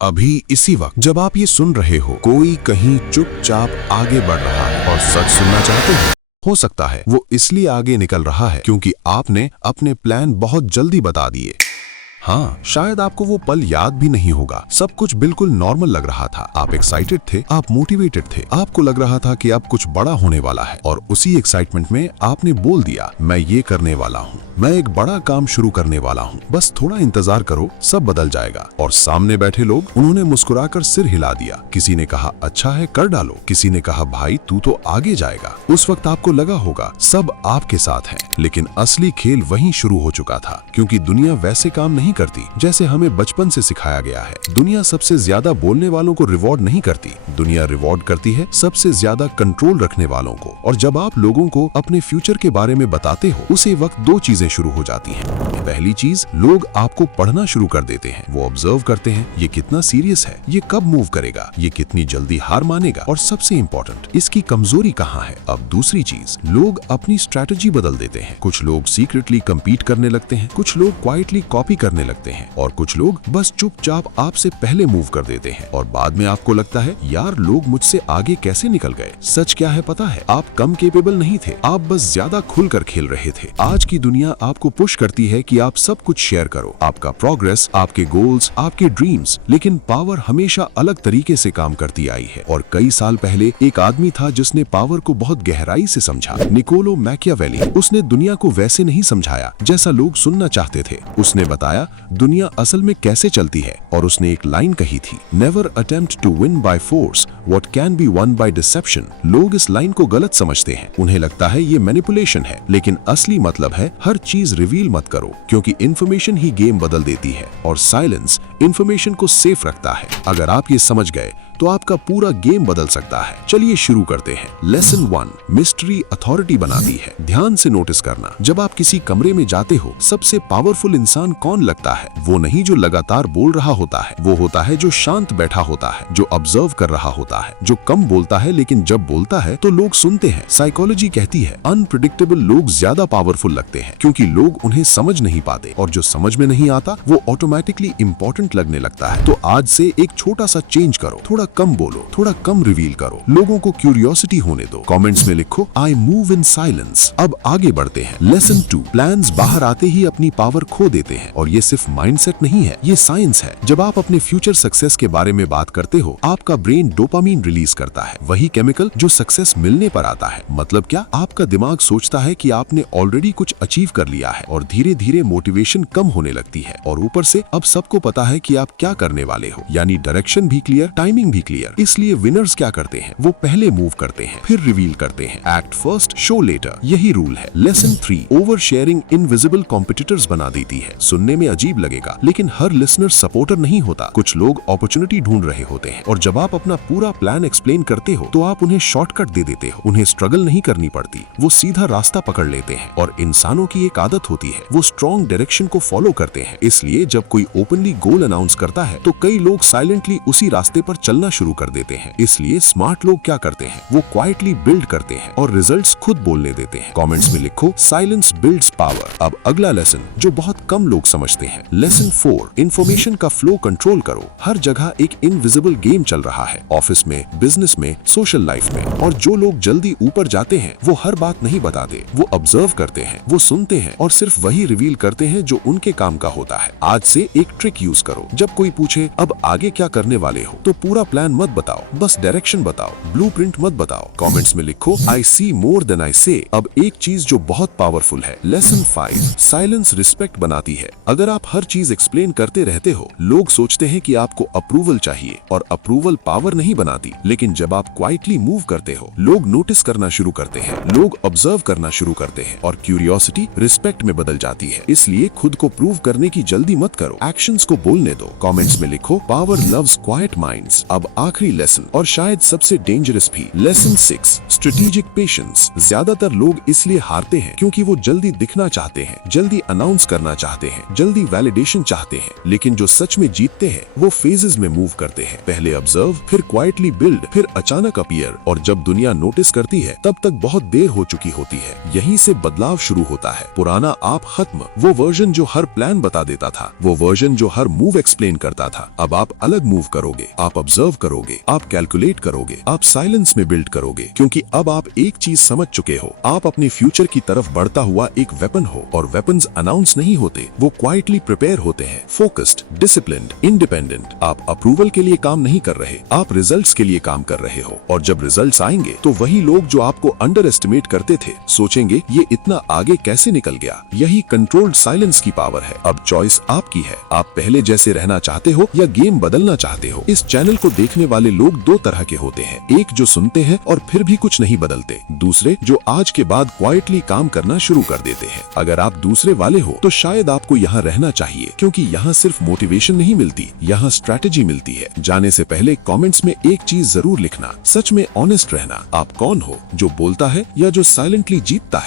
अभी इसी वक्त जब आप ये सुन रहे हो, कोई कहीं चुपचाप आगे बढ़ रहा है और सच सुनना चाहते हो सकता है वो इसलिए आगे निकल रहा है क्योंकि आपने अपने प्लान बहुत जल्दी बता दिए। हाँ, शायद आपको वो पल याद भी नहीं होगा। सब कुछ बिल्कुल नॉर्मल लग रहा था। आप एक्साइटेड थे, आप मोटिवेटेड थे, आपको लग रहा था कि अब कुछ बड़ा होने वाला है और उसी एक्साइटमेंट में आपने बोल दिया, मैं ये करने वाला हूँ, मैं एक बड़ा काम शुरू करने वाला हूँ, बस थोड़ा इंतजार करो, सब बदल जाएगा। और सामने बैठे लोग, उन्होंने मुस्कुराकर सिर हिला दिया। किसी ने कहा अच्छा है, कर डालो, किसी ने कहा भाई तू तो आगे जाएगा। उस वक्त आपको लगा होगा सब आपके साथ हैं, लेकिन असली खेल वहीं शुरू हो चुका था, क्योंकि दुनिया वैसे काम नहीं करती जैसे हमें बचपन से सिखाया गया है। दुनिया सबसे ज्यादा बोलने वालों को रिवॉर्ड नहीं करती, दुनिया रिवॉर्ड करती है सबसे ज्यादा कंट्रोल रखने वालों को। और जब आप लोगों को अपने फ्यूचर के बारे में बताते हो, उसी वक्त दो चीजें शुरू हो जाती हैं। पहली चीज, लोग आपको पढ़ना शुरू कर देते हैं। वो ऑब्जर्व करते हैं ये कितना सीरियस है, ये कब मूव करेगा, ये कितनी जल्दी हार मानेगा, और सबसे इम्पोर्टेंट, इसकी कमजोरी कहाँ है। अब दूसरी चीज, लोग अपनी स्ट्रैटेजी बदल देते हैं। कुछ लोग सीक्रेटली कम्पीट करने लगते हैं, कुछ लोग क्वाइटली कॉपी करने लगते हैं, और कुछ लोग बस चुपचाप आपसे पहले मूव कर देते हैं। और बाद में आपको लगता है यार लोग मुझसे आगे कैसे निकल गए। सच क्या है पता है, आप कम केपेबल नहीं थे, आप बस ज्यादा खुलकर खेल रहे थे। आज की दुनिया आपको पुश करती है कि आप सब कुछ शेयर करो, आपका प्रोग्रेस, आपके गोल्स, आपके ड्रीम्स, लेकिन पावर हमेशा अलग तरीके से काम करती आई है। और कई साल पहले एक आदमी था जिसने पावर को बहुत गहराई से समझा, निकोलो मैकियावेली। उसने दुनिया को वैसे नहीं समझाया जैसा लोग सुनना चाहते थे। उसने बताया दुनिया असल में कैसे चलती है, और उसने एक लाइन कही थी, never attempt to win by force what can be won by deception. लोग इस लाइन को गलत समझते हैं, उन्हें लगता है ये मैनिपुलेशन है, लेकिन असली मतलब है हर चीज रिवील मत करो, क्योंकि इन्फॉर्मेशन ही गेम बदल देती है, और साइलेंस इन्फॉर्मेशन को सेफ रखता है। अगर आप ये समझ गए तो आपका पूरा गेम बदल सकता है। चलिए शुरू करते हैं। लेसन 1, मिस्ट्री अथॉरिटी बनाती है। ध्यान से नोटिस करना, जब आप किसी कमरे में जाते हो, सबसे पावरफुल इंसान कौन लगता है? वो नहीं जो लगातार बोल रहा होता है, वो होता है जो शांत बैठा होता है, जो ऑब्जर्व कर रहा होता है, जो कम बोलता है लेकिन जब बोलता है तो लोग सुनते हैं। साइकोलॉजी कहती है अनप्रेडिक्टेबल लोग ज्यादा पावरफुल लगते हैं, क्योंकि लोग उन्हें समझ नहीं पाते, और जो समझ में नहीं आता वो ऑटोमेटिकली इंपॉर्टेंट लगने लगता है। तो आज से एक छोटा सा चेंज करो, थोड़ा कम बोलो, थोड़ा कम रिवील करो, लोगों को क्यूरियोसिटी होने दो। कमेंट्स में लिखो आई मूव इन साइलेंस। अब आगे बढ़ते हैं। लेसन 2, प्लान्स बाहर आते ही अपनी पावर खो देते हैं, और ये सिर्फ माइंडसेट नहीं है, ये साइंस है। जब आप अपने फ्यूचर सक्सेस के बारे में बात करते हो, आपका ब्रेन डोपामीन रिलीज करता है, वही केमिकल जो सक्सेस मिलने पर आता है। मतलब क्या? आपका दिमाग सोचता है कि आपने ऑलरेडी कुछ अचीव कर लिया है, और धीरे धीरे मोटिवेशन कम होने लगती है। और ऊपर से अब सबको पता है कि आप क्या करने वाले हो, यानी डायरेक्शन भी क्लियर, टाइमिंग भी क्लियर। इसलिए विनर्स क्या करते हैं, वो पहले मूव करते हैं, फिर रिवील करते हैं। एक्ट फर्स्ट, शो लेटर, यही रूल है। Lesson 3, over sharing invisible competitors बना देती है। सुनने में अजीब लगेगा, लेकिन हर लिसनर सपोर्टर नहीं होता। कुछ लोग अपॉर्चुनिटी ढूंढ रहे होते हैं, और जब आप अपना पूरा प्लान एक्सप्लेन करते हो तो आप उन्हें शॉर्टकट दे देते हो। उन्हें स्ट्रगल नहीं करनी पड़ती, वो सीधा रास्ता पकड़ लेते हैं। और इंसानों की एक आदत होती है, वो स्ट्रॉन्ग डायरेक्शन को फॉलो करते हैं। इसलिए जब कोई ओपनली गोल अनाउंस करता है तो कई लोग साइलेंटली उसी रास्ते पर चलना शुरू कर देते हैं। इसलिए स्मार्ट लोग क्या करते हैं, वो क्वाइटली बिल्ड करते हैं और रिजल्ट्स खुद बोलने देते हैं। कमेंट्स में लिखो साइलेंस बिल्ड्स पावर। अब अगला लेसन जो बहुत कम लोग समझते हैं। लेसन 4, इंफॉर्मेशन का फ्लो कंट्रोल करो। हर जगह एक इनविजिबल गेम चल रहा है, ऑफिस में, बिजनेस में, सोशल लाइफ में। और जो लोग जल्दी ऊपर जाते हैं वो हर बात नहीं बताते, वो ऑब्जर्व करते हैं, वो सुनते हैं, और सिर्फ वही रिवील करते हैं जो उनके काम का होता है। आज से एक ट्रिक यूज करो, जब कोई पूछे अब आगे क्या करने वाले हो, तो पूरा प्लान मत बताओ, बस डायरेक्शन बताओ, ब्लूप्रिंट मत बताओ। कमेंट्स में लिखो आई सी मोर देन आई से। अब एक चीज जो बहुत पावरफुल है। लेसन 5, साइलेंस रिस्पेक्ट बनाती है। अगर आप हर चीज एक्सप्लेन करते रहते हो, लोग सोचते हैं कि आपको अप्रूवल चाहिए, और अप्रूवल पावर नहीं बनाती। लेकिन जब आप क्वाइटली मूव करते हो, लोग नोटिस करना शुरू करते हैं, लोग ऑब्जर्व करना शुरू करते हैं, और क्यूरियोसिटी रिस्पेक्ट में बदल जाती है। इसलिए खुद को प्रूव करने की जल्दी मत करो, एक्शंस को बोलने दो। कमेंट्स में लिखो पावर लव्स क्वाइट माइंड्स। अब आखिरी लेसन और शायद सबसे डेंजरस भी, लेसन 6, स्ट्रेटेजिक पेशेंस। ज्यादातर लोग इसलिए हारते हैं क्योंकि वो जल्दी दिखना चाहते हैं, जल्दी अनाउंस करना चाहते हैं, जल्दी वैलिडेशन चाहते हैं। लेकिन जो सच में जीतते हैं वो फेजेस में मूव करते हैं। पहले ऑब्जर्व, फिर क्वाइटली बिल्ड, फिर अचानक अपीयर, और जब दुनिया नोटिस करती है तब तक बहुत देर हो चुकी होती है। यहीं से बदलाव शुरू होता है। पुराना आप खत्म, वो वर्जन जो हर प्लान बता देता था, वो वर्जन जो हर मूव एक्सप्लेन करता था। अब आप अलग मूव करोगे, आप ऑब्जर्व करोगे, आप कैलकुलेट करोगे, आप साइलेंस में बिल्ड करोगे, क्योंकि अब आप एक चीज समझ चुके हो, आप अपने फ्यूचर की तरफ बढ़ता हुआ एक वेपन हो, और वेपन्स अनाउंस नहीं होते, वो क्वाइटली प्रिपेयर होते हैं। Focused, disciplined, independent. आप अप्रूवल के लिए काम नहीं कर रहे, आप रिजल्ट्स के लिए काम कर रहे हो। और जब रिजल्ट्स आएंगे तो वही लोग जो आपको अंडर एस्टिमेट करते थे सोचेंगे ये इतना आगे कैसे निकल गया। यही कंट्रोल्ड साइलेंस की पावर है। अब चॉइस आपकी है, आप पहले जैसे रहना चाहते हो या गेम बदलना चाहते हो। इस चैनल को देखने वाले लोग दो तरह के होते हैं, एक जो सुनते हैं और फिर भी कुछ नहीं बदलते, दूसरे जो आज के बाद क्वाइटली काम करना शुरू कर देते हैं। अगर आप दूसरे वाले हो तो शायद आपको यहाँ रहना चाहिए, क्योंकि यहाँ सिर्फ मोटिवेशन नहीं मिलती, यहाँ स्ट्रैटेजी मिलती है। जाने से पहले कमेंट्स में एक चीज जरूर लिखना, सच में ऑनेस्ट रहना। आप कौन हो, जो बोलता है या जो साइलेंटली जीतता है?